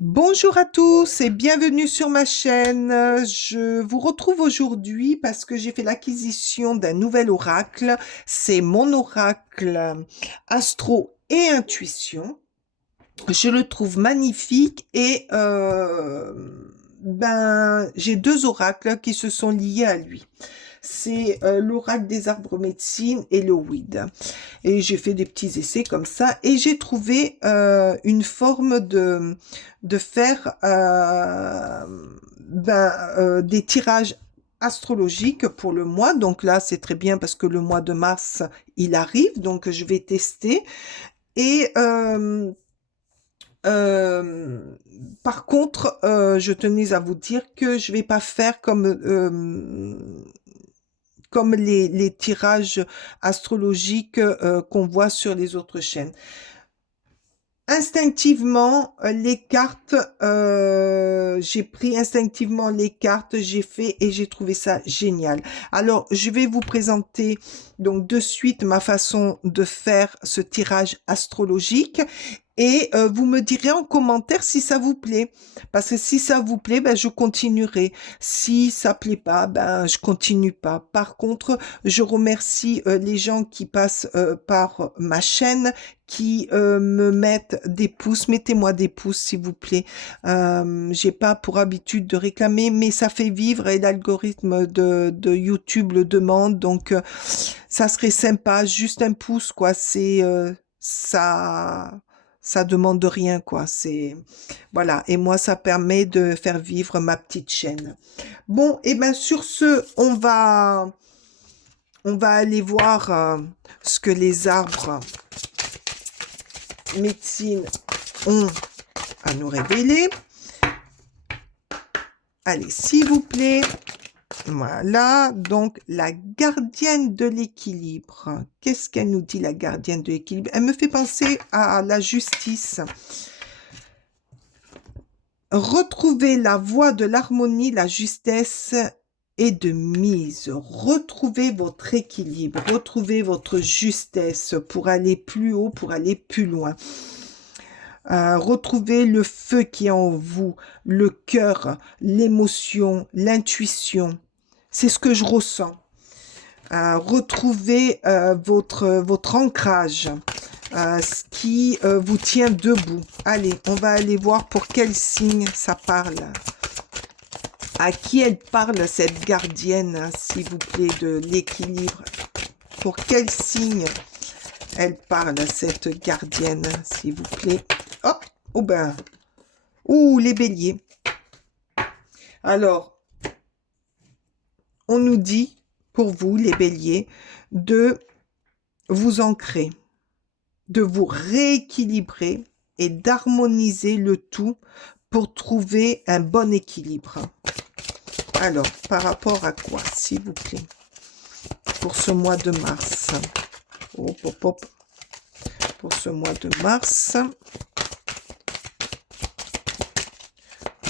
Bonjour à tous et bienvenue sur ma chaîne. Je vous retrouve aujourd'hui parce que j'ai fait l'acquisition d'un nouvel oracle. C'est mon oracle Astro et Intuition. Je le trouve magnifique et j'ai deux oracles qui se sont liés à lui. C'est l'oracle des arbres médecine et le weed. Et j'ai fait des petits essais comme ça et j'ai trouvé une forme de faire des tirages astrologiques pour le mois. Donc là, c'est très bien parce que le mois de mars, il arrive, donc je vais tester. Et par contre, je tenais à vous dire que je vais pas faire comme les tirages astrologiques qu'on voit sur les autres chaînes. Instinctivement, les cartes, j'ai pris instinctivement les cartes, j'ai fait et j'ai trouvé ça génial. Alors, je vais vous présenter donc de suite ma façon de faire ce tirage astrologique et vous me direz en commentaire si ça vous plaît. Parce que si ça vous plaît, ben, je continuerai. Si ça plaît pas, ben, je continue pas. Par contre, je remercie les gens qui passent par ma chaîne, qui me mettent des pouces. Mettez-moi des pouces, s'il vous plaît. J'ai pas pour habitude de réclamer, mais ça fait vivre et l'algorithme de YouTube le demande. Donc, ça serait sympa. Juste un pouce, quoi. Ça demande de rien, quoi. Voilà. Et moi, ça permet de faire vivre ma petite chaîne. Bon, et ben sur ce, on va aller voir ce que les arbres médecine ont à nous révéler. Allez, s'il vous plaît. Voilà, donc la gardienne de l'équilibre. Qu'est-ce qu'elle nous dit, la gardienne de l'équilibre? Elle me fait penser à la justice. Retrouvez la voie de l'harmonie, la justesse et de mise. Retrouvez votre équilibre, retrouvez votre justesse pour aller plus haut, pour aller plus loin. Retrouvez le feu qui est en vous, le cœur, l'émotion, l'intuition. C'est ce que je ressens. Retrouvez votre ancrage, ce qui vous tient debout. Allez, on va aller voir pour quel signe ça parle. À qui elle parle, cette gardienne, s'il vous plaît, de l'équilibre? Pour quel signe elle parle, cette gardienne, s'il vous plaît? Hop, oh ben, ouh, les béliers. Alors, on nous dit, pour vous, les béliers, de vous ancrer, de vous rééquilibrer et d'harmoniser le tout pour trouver un bon équilibre. Alors, par rapport à quoi, s'il vous plaît, pour ce mois de mars? Hop, hop, hop. Pour ce mois de mars.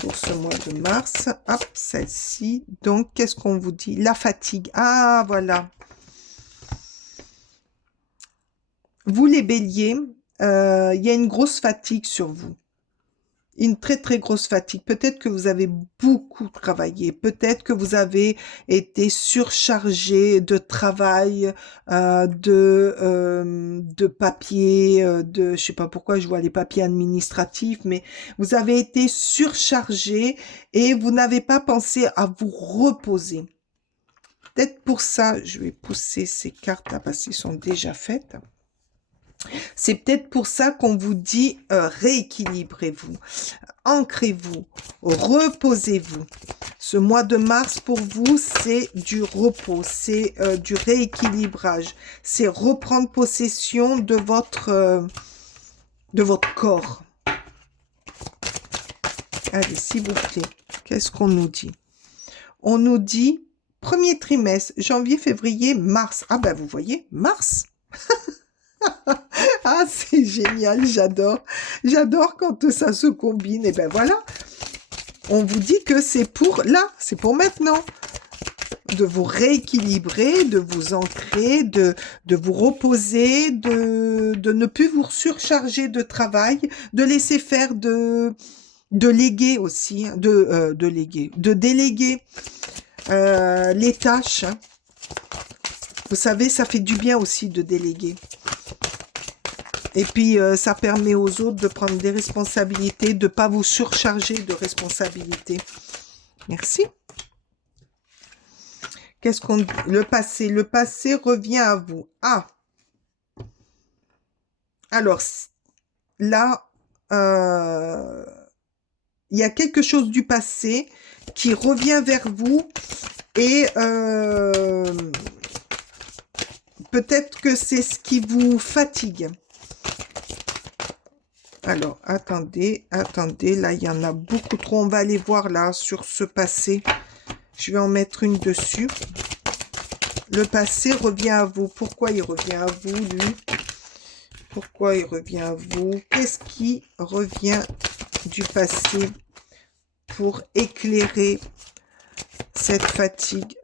Pour ce mois de mars. Hop, celle-ci. Donc, qu'est-ce qu'on vous dit? La fatigue. Ah, voilà. Vous, les béliers, il y a une grosse fatigue sur vous. Une très très grosse fatigue. Peut-être que vous avez beaucoup travaillé. Peut-être que vous avez été surchargé de travail, de papiers, je sais pas pourquoi je vois les papiers administratifs, mais vous avez été surchargé et vous n'avez pas pensé à vous reposer. Peut-être pour ça, je vais pousser ces cartes là parce qu'elles sont déjà faites. C'est peut-être pour ça qu'on vous dit rééquilibrez-vous, ancrez-vous, reposez-vous. Ce mois de mars pour vous, c'est du repos, c'est du rééquilibrage, c'est reprendre possession de votre corps. Allez, s'il vous plaît, qu'est-ce qu'on nous dit? On nous dit premier trimestre, janvier, février, mars. Ah ben vous voyez, mars. Ah, c'est génial, j'adore. J'adore quand ça se combine. Et ben voilà, on vous dit que c'est pour là, c'est pour maintenant. De vous rééquilibrer, de vous ancrer, de vous reposer, de ne plus vous surcharger de travail, de laisser faire de léguer aussi, hein, de déléguer les tâches. Hein. Vous savez, ça fait du bien aussi de déléguer. Et puis, ça permet aux autres de prendre des responsabilités, de ne pas vous surcharger de responsabilités. Merci. Qu'est-ce qu'on dit? Le passé revient à vous. Ah. Alors, là, il y a quelque chose du passé qui revient vers vous et peut-être que c'est ce qui vous fatigue. Alors, attendez, là, il y en a beaucoup trop. On va aller voir là sur ce passé. Je vais en mettre une dessus. Le passé revient à vous. Pourquoi il revient à vous, lui? Pourquoi il revient à vous? Qu'est-ce qui revient du passé pour éclairer cette fatigue?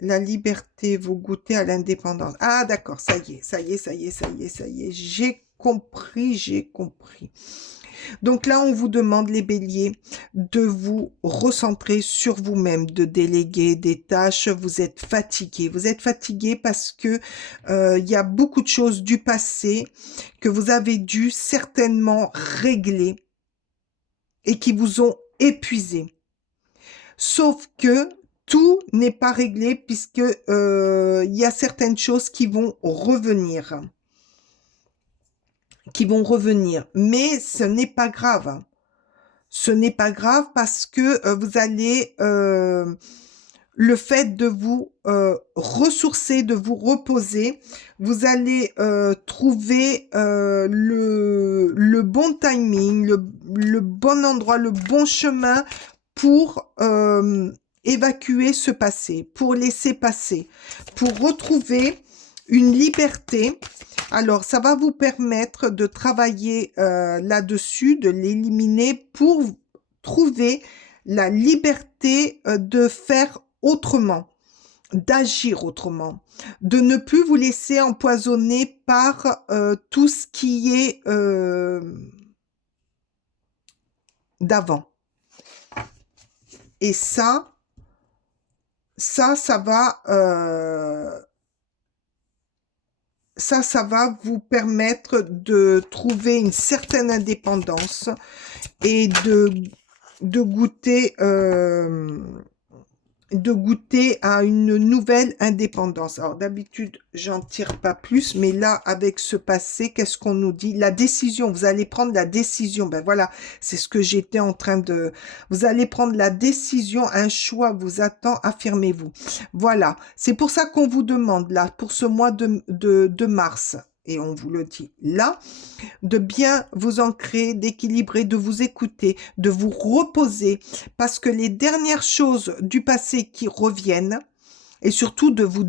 La liberté, vous goûtez à l'indépendance. Ah, d'accord, ça y est. J'ai compris. Donc là, on vous demande, les béliers, de vous recentrer sur vous-même, de déléguer des tâches. Vous êtes fatigué. Vous êtes fatigué parce que il y a beaucoup de choses du passé que vous avez dû certainement régler et qui vous ont épuisé. Sauf que tout n'est pas réglé puisque il y a certaines choses qui vont revenir. Mais ce n'est pas grave. Ce n'est pas grave parce que vous allez, le fait de vous ressourcer, de vous reposer, vous allez trouver le bon timing, le bon endroit, le bon chemin pour évacuer ce passé, pour laisser passer, pour retrouver une liberté. Alors, ça va vous permettre de travailler là-dessus, de l'éliminer pour trouver la liberté de faire autrement, d'agir autrement, de ne plus vous laisser empoisonner par tout ce qui est d'avant. Et ça va vous permettre de trouver une certaine indépendance et de goûter à une nouvelle indépendance. Alors d'habitude, j'en tire pas plus, mais là, avec ce passé, qu'est-ce qu'on nous dit? La décision, vous allez prendre la décision. Ben voilà, c'est ce que j'étais en train de... Vous allez prendre la décision, un choix vous attend, affirmez-vous. Voilà, c'est pour ça qu'on vous demande, là, pour ce mois de mars, et on vous le dit là, de bien vous ancrer, d'équilibrer, de vous écouter, de vous reposer, parce que les dernières choses du passé qui reviennent, et surtout de vous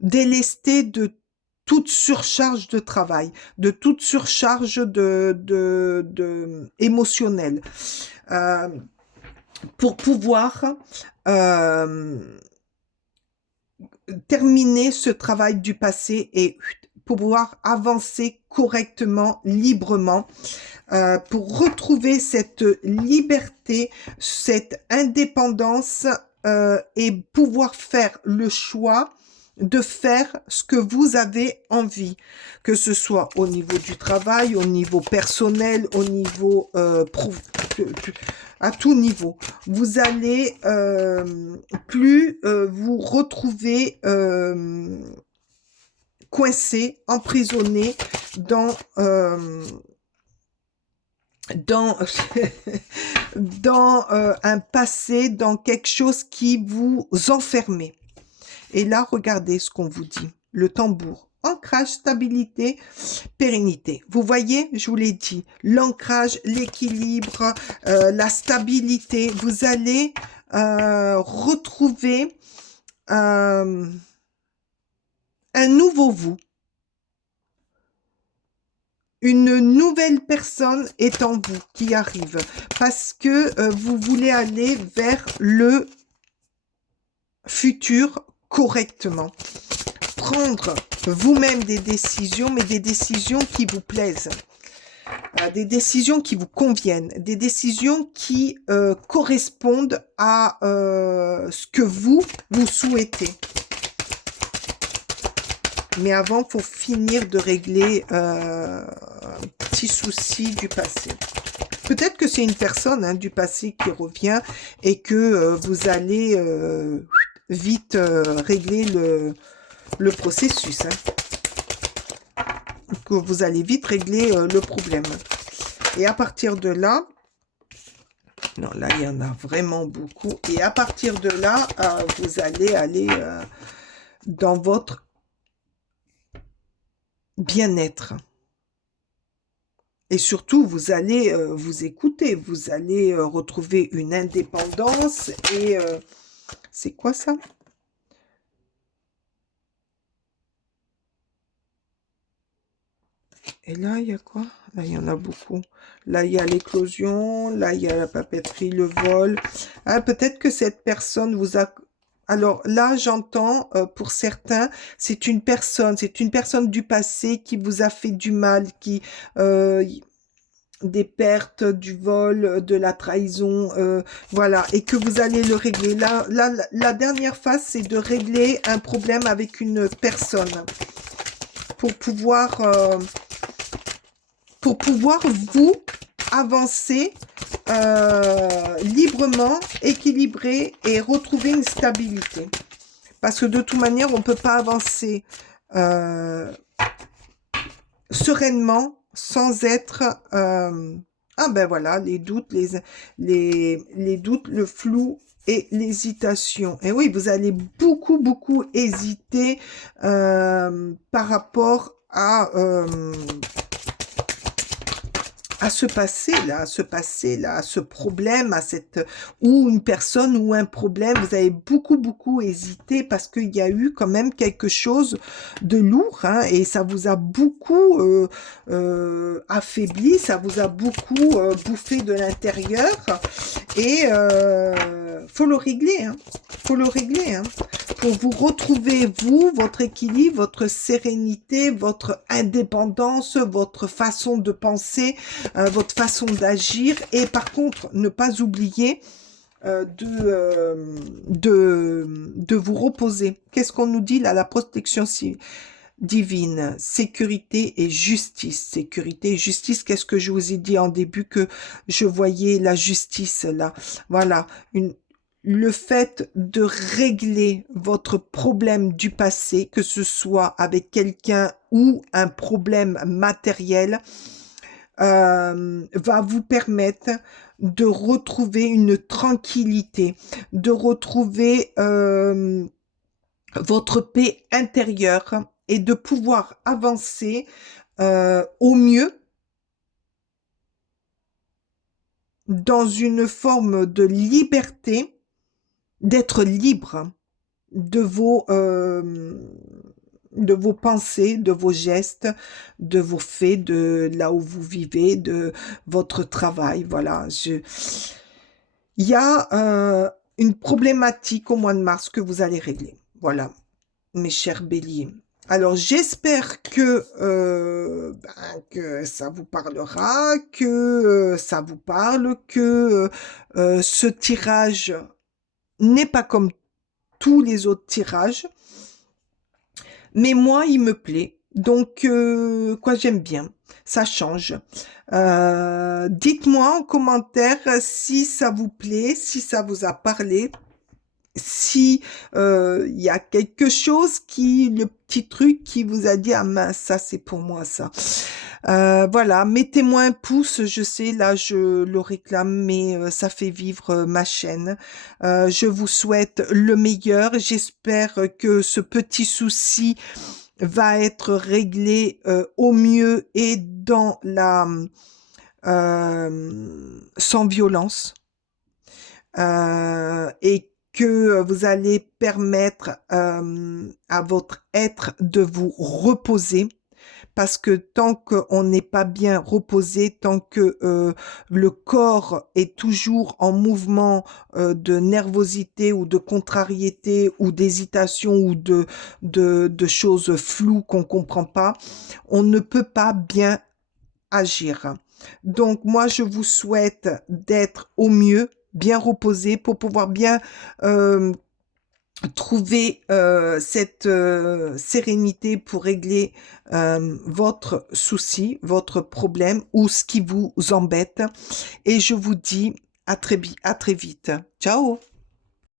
délester de toute surcharge de travail, de toute surcharge émotionnelle, pour pouvoir terminer ce travail du passé et pouvoir avancer correctement, librement, pour retrouver cette liberté, cette indépendance et pouvoir faire le choix de faire ce que vous avez envie, que ce soit au niveau du travail, au niveau personnel, au niveau à tout niveau. Vous allez plus vous retrouver coincé, emprisonné dans un passé, dans quelque chose qui vous enfermait. Et là, regardez ce qu'on vous dit. Le tambour. Ancrage, stabilité, pérennité. Vous voyez, je vous l'ai dit, l'ancrage, l'équilibre, la stabilité. Vous allez retrouver un nouveau vous. Une nouvelle personne est en vous qui arrive parce que vous voulez aller vers le futur correctement. Prendre vous-même des décisions, mais des décisions qui vous plaisent. des décisions qui vous conviennent, des décisions qui correspondent à ce que vous souhaitez. Mais avant, il faut finir de régler un petit souci du passé. Peut-être que c'est une personne du passé qui revient et que vous allez vite régler le processus. Que vous allez vite régler le problème. Et à partir de là, non, là, il y en a vraiment beaucoup. Et à partir de là, vous allez aller dans votre bien-être. Et surtout, vous allez vous écouter, vous allez retrouver une indépendance. Et c'est quoi ça? Et là, il y a quoi? Là, il y en a beaucoup. Là, il y a l'éclosion. Là, il y a la papeterie, le vol. Ah, peut-être que cette personne vous a... Alors là, j'entends, pour certains, c'est une personne du passé qui vous a fait du mal, qui... des pertes, du vol, de la trahison, voilà, et que vous allez le régler. Là, la dernière phase, c'est de régler un problème avec une personne pour pouvoir vous avancer librement, équilibré et retrouver une stabilité. Parce que de toute manière, on ne peut pas avancer sereinement sans être... ah ben voilà, les doutes, les doutes, le flou et l'hésitation. Et oui, vous allez beaucoup hésiter par rapport à ce passé-là, à ce problème, à cette, ou une personne ou un problème, vous avez beaucoup hésité parce qu'il y a eu quand même quelque chose de lourd, et ça vous a beaucoup affaibli, ça vous a beaucoup bouffé de l'intérieur, et faut le régler, faut le régler, pour vous retrouver, vous, votre équilibre, votre sérénité, votre indépendance, votre façon de penser, votre façon d'agir, et par contre, ne pas oublier de vous reposer. Qu'est-ce qu'on nous dit là? La protection divine, sécurité et justice. Sécurité et justice, qu'est-ce que je vous ai dit en début que je voyais la justice là? Voilà, le fait de régler votre problème du passé, que ce soit avec quelqu'un ou un problème matériel, va vous permettre de retrouver une tranquillité, de retrouver votre paix intérieure et de pouvoir avancer au mieux dans une forme de liberté, d'être libre de vos pensées, de vos gestes, de vos faits, de là où vous vivez, de votre travail. Voilà. Il y a une problématique au mois de mars que vous allez régler. Voilà, mes chers béliers. Alors, j'espère que ça vous parlera, que ça vous parle, que ce tirage n'est pas comme tous les autres tirages. Mais moi, il me plaît. Donc, quoi, j'aime bien. Ça change. Dites-moi en commentaire si ça vous plaît, si ça vous a parlé, si il y a quelque chose le petit truc qui vous a dit, ah mince, ça c'est pour moi ça. Voilà, mettez-moi un pouce, je sais, là je le réclame, mais ça fait vivre ma chaîne. Je vous souhaite le meilleur, j'espère que ce petit souci va être réglé au mieux et sans violence. Et que vous allez permettre à votre être de vous reposer, parce que tant qu'on n'est pas bien reposé, tant que le corps est toujours en mouvement de nervosité ou de contrariété ou d'hésitation ou de choses floues qu'on ne comprend pas, on ne peut pas bien agir. Donc, moi, je vous souhaite d'être au mieux, bien reposé pour pouvoir bien trouver cette sérénité pour régler votre souci, votre problème ou ce qui vous embête. Et je vous dis à très vite. Ciao!